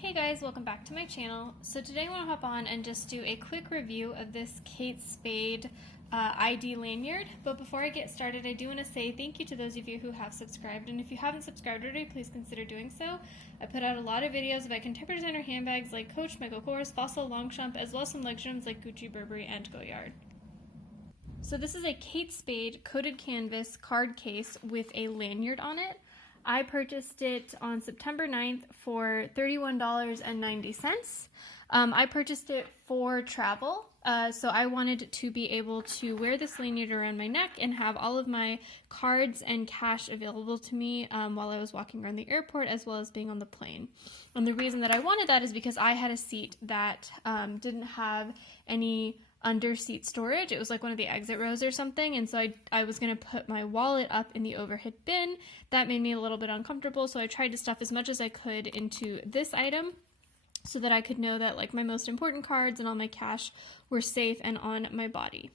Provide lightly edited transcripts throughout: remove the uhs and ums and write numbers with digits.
Hey guys, welcome back to my channel. So today I want to hop on and just do a quick review of this Kate Spade ID Lanyard. But before I get started, I do want to say thank you to those of you who have subscribed. And if you haven't subscribed already, please consider doing so. I put out a lot of videos about contemporary designer handbags like Coach, Michael Kors, Fossil, Longchamp, as well as some luxury items like Gucci, Burberry, and Goyard. So this is a Kate Spade coated canvas card case with a lanyard on it. I purchased it on September 9th for $31.90. I purchased it for travel, so I wanted to be able to wear this lanyard around my neck and have all of my cards and cash available to me while I was walking around the airport as well as being on the plane. And the reason that I wanted that is because I had a seat that didn't have any under seat storage. It was like one of the exit rows or something, and so I was going to put my wallet up in the overhead bin. That made me a little bit uncomfortable, so I tried to stuff as much as I could into this item so that I could know that like my most important cards and all my cash were safe and on my body.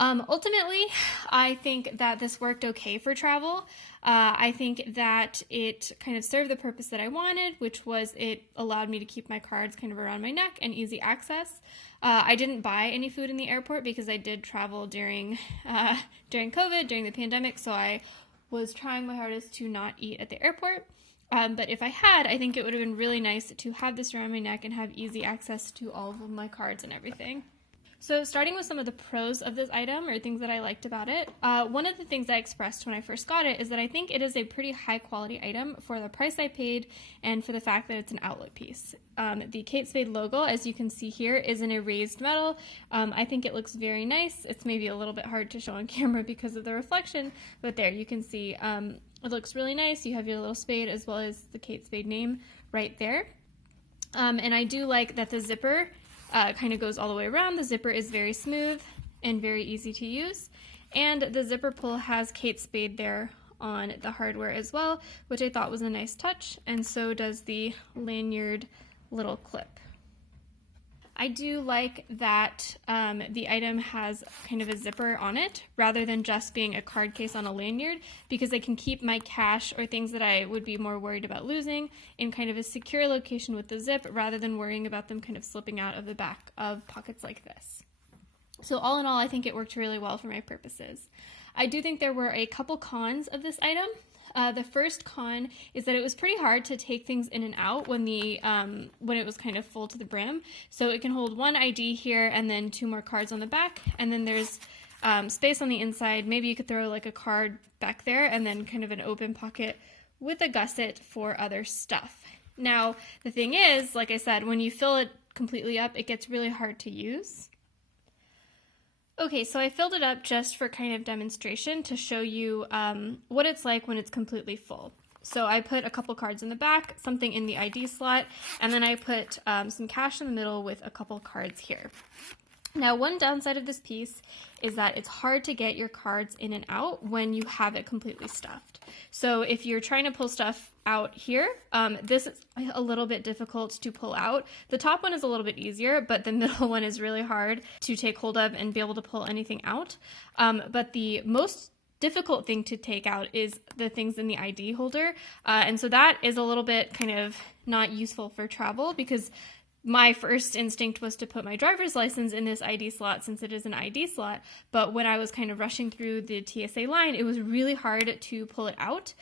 Ultimately, I think that this worked okay for travel. I think that it kind of served the purpose that I wanted, which was it allowed me to keep my cards kind of around my neck and easy access. I didn't buy any food in the airport because I did travel during COVID, during the pandemic, so I was trying my hardest to not eat at the airport. But if I had, I think it would have been really nice to have this around my neck and have easy access to all of my cards and everything. So starting with some of the pros of this item or things that I liked about it, one of the things I expressed when I first got it is that I think it is a pretty high quality item for the price I paid and for the fact that it's an outlet piece. The Kate Spade logo, as you can see here, is in a raised metal. I think it looks very nice. It's maybe a little bit hard to show on camera because of the reflection, but there you can see it looks really nice. You have your little spade as well as the Kate Spade name right there. And I do like that the zipper kind of goes all the way around. The zipper is very smooth and very easy to use. And the zipper pull has Kate Spade there on the hardware as well, which I thought was a nice touch, and so does the lanyard little clip. I do like that the item has kind of a zipper on it rather than just being a card case on a lanyard, because I can keep my cash or things that I would be more worried about losing in kind of a secure location with the zip rather than worrying about them kind of slipping out of the back of pockets like this. So all in all, I think it worked really well for my purposes. I do think there were a couple cons of this item. The first con is that it was pretty hard to take things in and out when it was kind of full to the brim. So it can hold one ID here and then two more cards on the back, and then there's space on the inside. Maybe you could throw like a card back there and then kind of an open pocket with a gusset for other stuff. Now, the thing is, like I said, when you fill it completely up, it gets really hard to use. Okay, so I filled it up just for kind of demonstration to show you what it's like when it's completely full. So I put a couple cards in the back, something in the ID slot, and then I put some cash in the middle with a couple cards here. Now, one downside of this piece is that it's hard to get your cards in and out when you have it completely stuffed. So if you're trying to pull stuff out here, this is a little bit difficult to pull out. The top one is a little bit easier, but the middle one is really hard to take hold of and be able to pull anything out. But the most difficult thing to take out is the things in the ID holder. And so that is a little bit kind of not useful for travel, because my first instinct was to put my driver's license in this ID slot since it is an ID slot, but when I was kind of rushing through the TSA line, it was really hard to pull it out.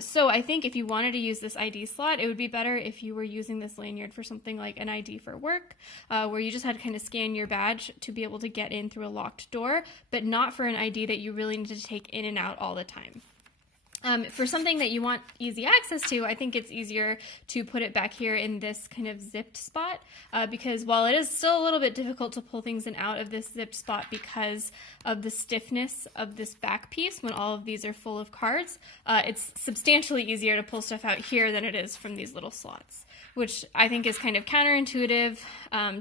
So I think if you wanted to use this ID slot, it would be better if you were using this lanyard for something like an ID for work, where you just had to kind of scan your badge to be able to get in through a locked door, but not for an ID that you really need to take in and out all the time. For something that you want easy access to, I think it's easier to put it back here in this kind of zipped spot, because while it is still a little bit difficult to pull things in out of this zipped spot because of the stiffness of this back piece when all of these are full of cards, it's substantially easier to pull stuff out here than it is from these little slots, which I think is kind of counterintuitive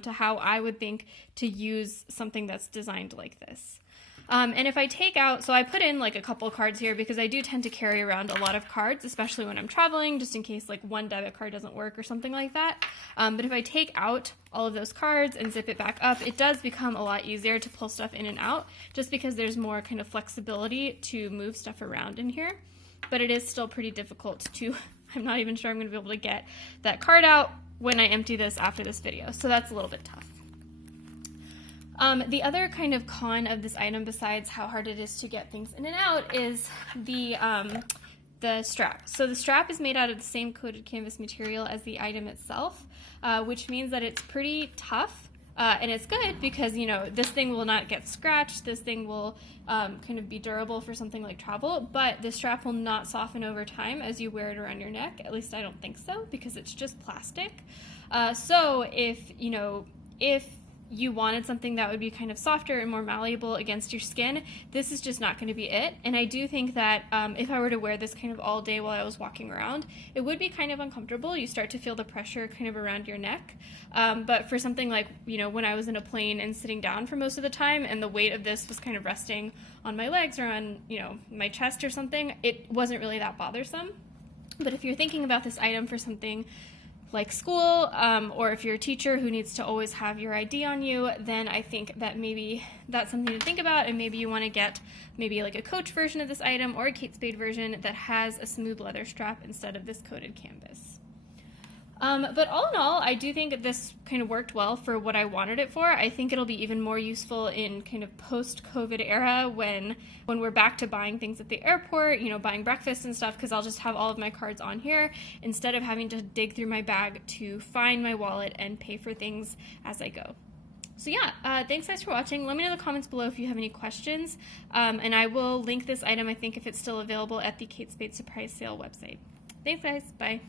to how I would think to use something that's designed like this. And if I take out, so I put in like a couple cards here because I do tend to carry around a lot of cards, especially when I'm traveling, just in case like one debit card doesn't work or something like that. But if I take out all of those cards and zip it back up, it does become a lot easier to pull stuff in and out, just because there's more kind of flexibility to move stuff around in here. But it is still pretty difficult to I'm not even sure I'm going to be able to get that card out when I empty this after this video, so that's a little bit tough. The other kind of con of this item, besides how hard it is to get things in and out, is the strap. So the strap is made out of the same coated canvas material as the item itself, which means that it's pretty tough. And it's good because, you know, this thing will not get scratched, this thing will kind of be durable for something like travel, but the strap will not soften over time as you wear it around your neck. At least I don't think so, because it's just plastic. So if you wanted something that would be kind of softer and more malleable against your skin, this is just not going to be it. And I do think that if I were to wear this kind of all day while I was walking around, it would be kind of uncomfortable. You start to feel the pressure kind of around your neck. But for something like, you know, when I was in a plane and sitting down for most of the time and the weight of this was kind of resting on my legs or on, you know, my chest or something, it wasn't really that bothersome. But if you're thinking about this item for something like school, or if you're a teacher who needs to always have your ID on you, then I think that maybe that's something to think about, and maybe you want to get maybe like a Coach version of this item or a Kate Spade version that has a smooth leather strap instead of this coated canvas. But all in all, I do think this kind of worked well for what I wanted it for. I think it'll be even more useful in kind of post-COVID era when we're back to buying things at the airport, you know, buying breakfast and stuff, because I'll just have all of my cards on here instead of having to dig through my bag to find my wallet and pay for things as I go. So yeah, thanks guys for watching. Let me know in the comments below if you have any questions, and I will link this item, I think, if it's still available, at the Kate Spade Surprise Sale website. Thanks guys, bye.